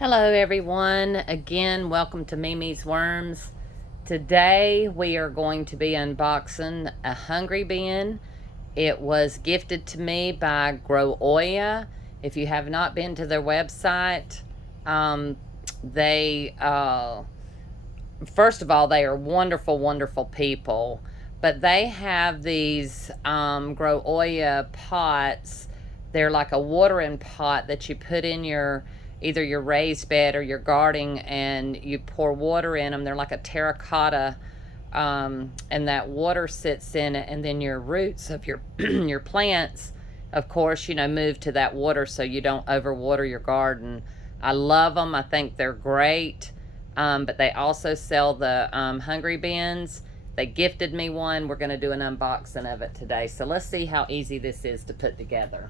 Hello everyone, again welcome to Mimi's Worms. Today we are going to be unboxing a hungry bin. It was gifted to me by Grow Oya. If you have not been to their website, they first of all, they are wonderful people, but they have these Grow Oya pots. They're like a watering pot that you put in your either your raised bed or your garden, and you pour water in them. They're like a terracotta, and that water sits in it, and then your roots of your your plants, of course, move to that water so you don't overwater your garden. I love them. I think they're great. But they also sell the hungry bins. They gifted me one. We're going to do an unboxing of it today. So let's see how easy this is to put together.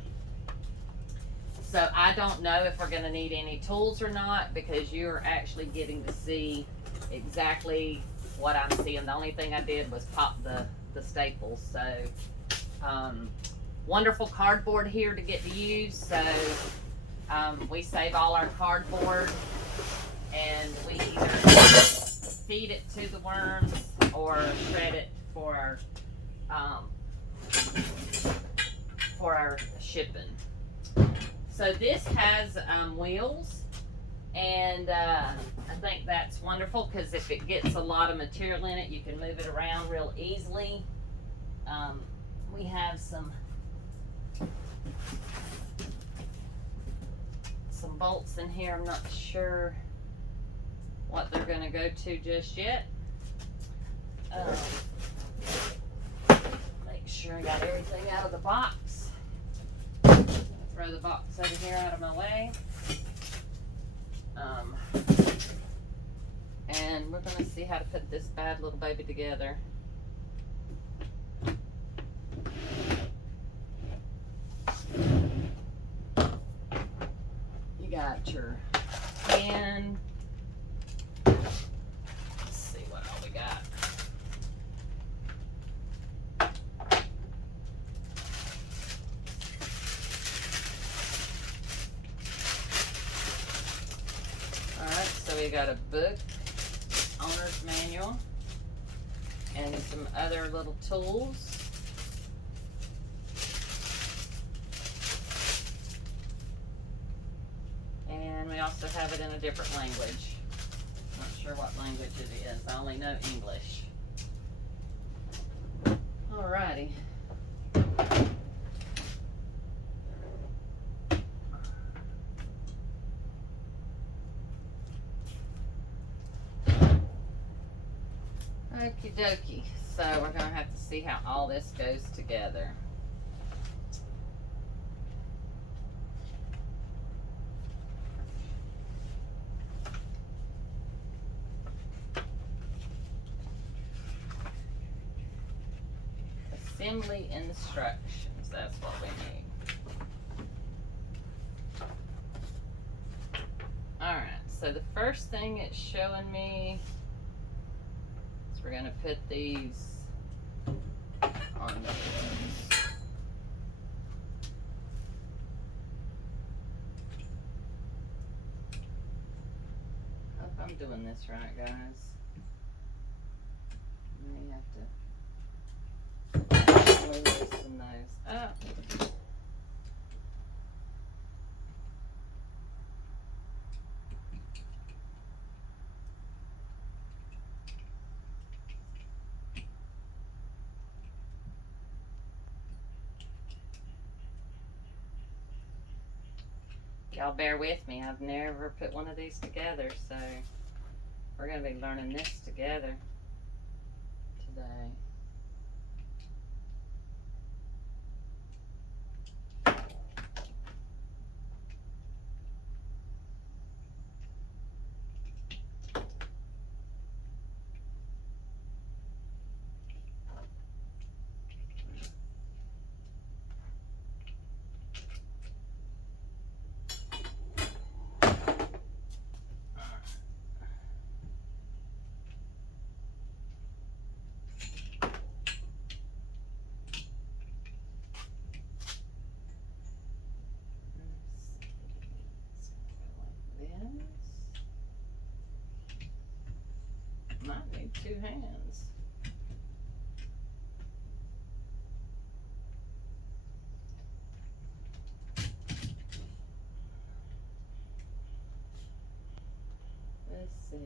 So I don't know if we're going to need any tools or not, because you're actually getting to see exactly what I'm seeing. The only thing I did was pop the staples. So wonderful cardboard here to get to use. So we save all our cardboard, and we either feed it to the worms or shred it for our shipping. So this has wheels, and I think that's wonderful, because if it gets a lot of material in it, you can move it around real easily. We have some bolts in here. I'm not sure what they're going to go to just yet. Make sure I got everything out of the box. Throw the box over here out of my way. And we're going to see how to put this bad little baby together. You got your pan. Let's see what all we got. Alright, so we got a book, owner's manual, and some other little tools. And we also have it in a different language. Not sure what language it is. I only know English. Alrighty. Okie dokie. So we're going to have to see how all this goes together. Assembly instructions. That's what we need. Alright, so the first thing it's showing me, we're going to put these on the wheels. Hope I'm doing this right, guys. May have to loosen those up. Y'all bear with me. I've never put one of these together, so we're going to be learning this together today. need 2 hands. Let's see.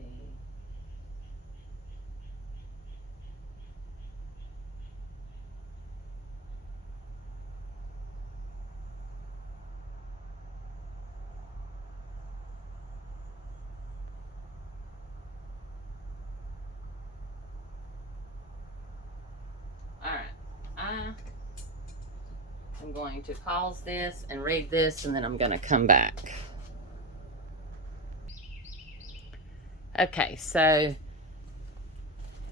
All right, I'm going to pause this and read this, and then I'm going to come back. Okay, so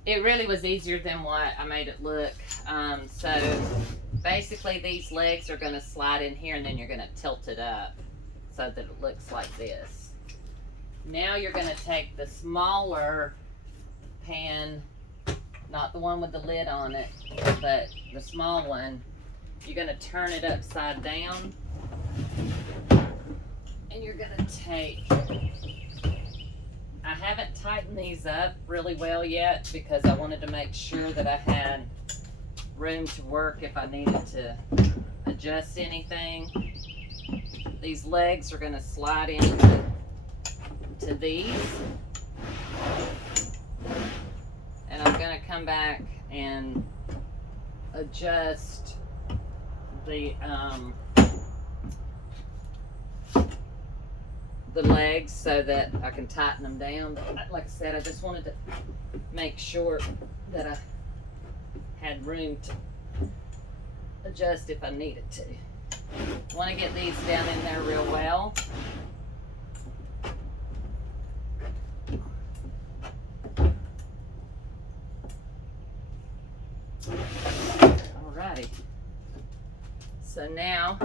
it really was easier than what I made it look. So basically these legs are going to slide in here, and then you're going to tilt it up so that it looks like this. Now you're going to take the smaller pan, not the one with the lid on it, but the small one. You're going to turn it upside down, and you're going to take, I haven't tightened these up really well yet because I wanted to make sure that I had room to work if I needed to adjust anything. These legs are going to slide into these, and I'm going to come back and adjust the legs so that I can tighten them down. But like I said, I just wanted to make sure that I had room to adjust if I needed to. I want to get these down in there real well. Alrighty. So now,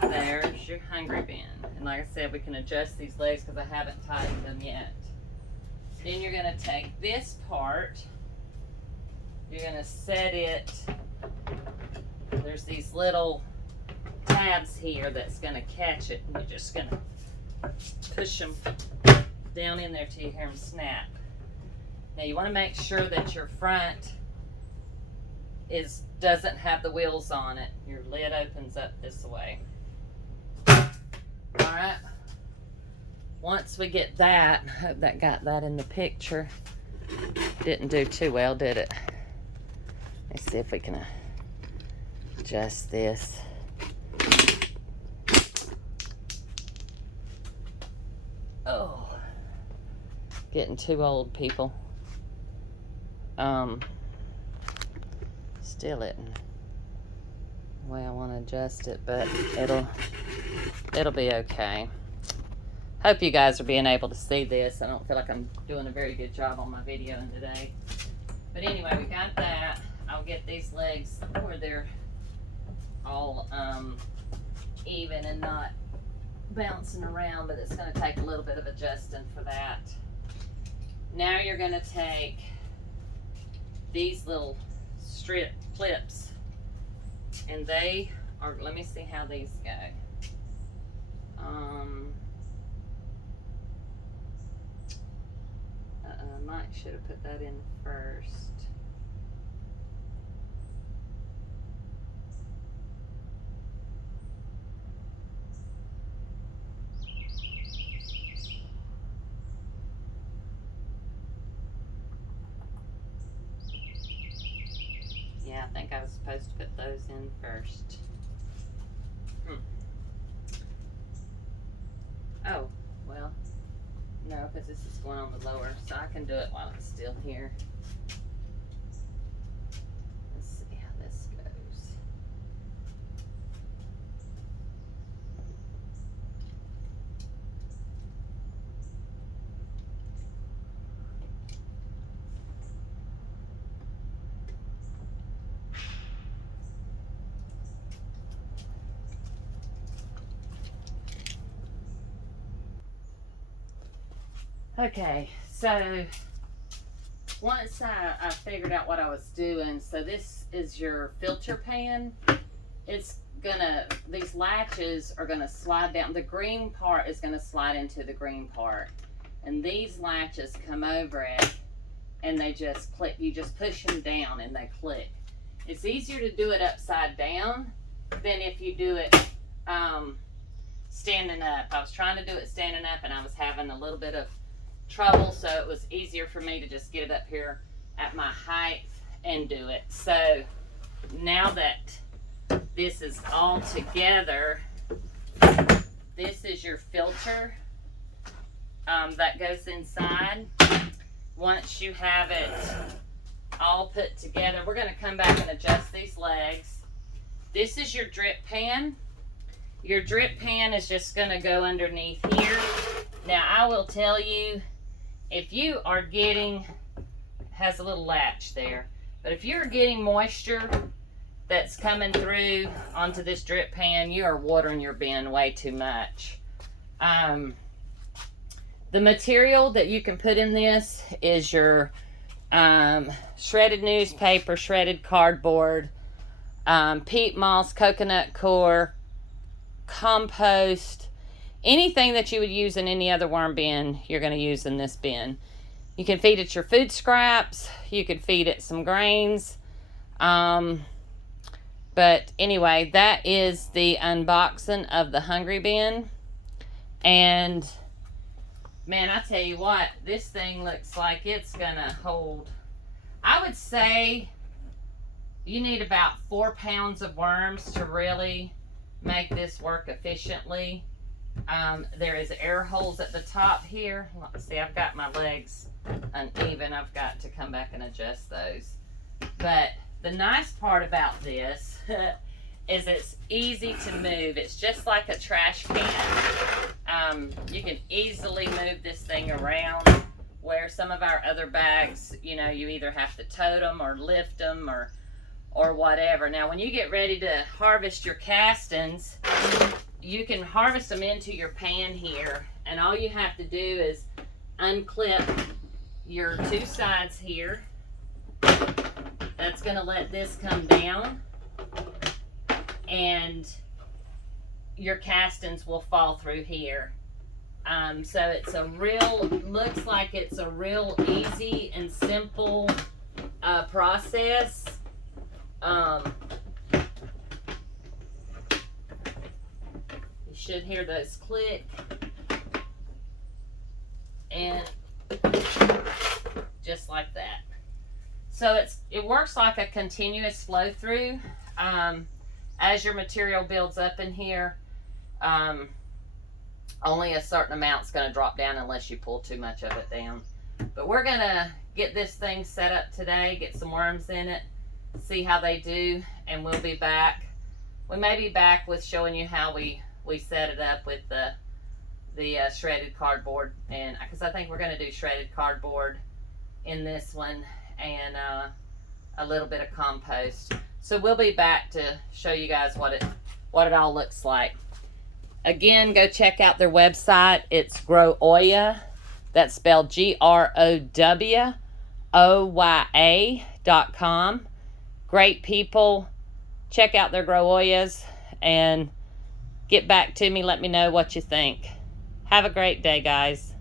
there's your hungry bin. And like I said, we can adjust these legs because I haven't tightened them yet. Then you're going to take this part, you're going to set it, there's these little tabs here that's going to catch it, and you're just going to push them down in there till you hear them snap. Now you want to make sure that your front doesn't have the wheels on it. Your lid opens up this way. Alright, once we get that, I hope that got that in the picture. Didn't do too well, did it? Let's see if we can adjust this. Oh, getting too old, people. Still isn't the way I want to adjust it, but it'll be okay. Hope you guys are being able to see this. I don't feel like I'm doing a very good job on my video today. But anyway, we got that. I'll get these legs where they're all even and not bouncing around, but it's going to take a little bit of adjusting for that. Now you're going to take these little strip clips, and they are, let me see how these go. Mike should have put that in first. Yeah, I think I was supposed to put those in first. Oh, well, no, because this is going on the lower, so I can do it while it's still here. Let's see how this goes. Okay, so once I figured out what I was doing, so this is your filter pan. It's gonna, these latches are gonna slide down. The green part is gonna slide into the green part. And these latches come over it, and they just click. You just push them down and they click. It's easier to do it upside down than if you do it standing up. I was trying to do it standing up and I was having a little bit of trouble, so it was easier for me to just get it up here at my height and do it. So now that this is all together, this is your filter that goes inside. Once you have it all put together, we're going to come back and adjust these legs. This is your drip pan. Your drip pan is just going to go underneath here. Now I will tell you, if you are getting, has a little latch there, but if you're getting moisture that's coming through onto this drip pan, you are watering your bin way too much. The material that you can put in this is your shredded newspaper, shredded cardboard, peat moss, coconut coir, compost, anything that you would use in any other worm bin, you're going to use in this bin. You can feed it your food scraps. You could feed it some grains. But anyway, that is the unboxing of the Hungry Bin. And man, I tell you what, this thing looks like it's gonna hold, I would say you need about 4 pounds of worms to really make this work efficiently. There is air holes at the top here. Let's see, I've got my legs uneven. I've got to come back and adjust those. But the nice part about this is it's easy to move. It's just like a trash can. You can easily move this thing around, where some of our other bags, you know, you either have to tote them or lift them or whatever. Now, when you get ready to harvest your castings, you can harvest them into your pan here, and all you have to do is unclip your 2 sides here. That's going to let this come down, and your castings will fall through here. So it's a real, looks like it's a real easy and simple process. You should hear those click, and just like that. So it works like a continuous flow through. As your material builds up in here, only a certain amount's going to drop down unless you pull too much of it down. But we're going to get this thing set up today, get some worms in it, see how they do, and we'll be back. We may be back with showing you how we set it up with the shredded cardboard, and because I think we're going to do shredded cardboard in this one, and a little bit of compost. So we'll be back to show you guys what it all looks like. Again, go check out their website. It's Growoya. That's spelled GROWOYA.com. Great people. Check out their Growoyas and get back to me. Let me know what you think. Have a great day, guys.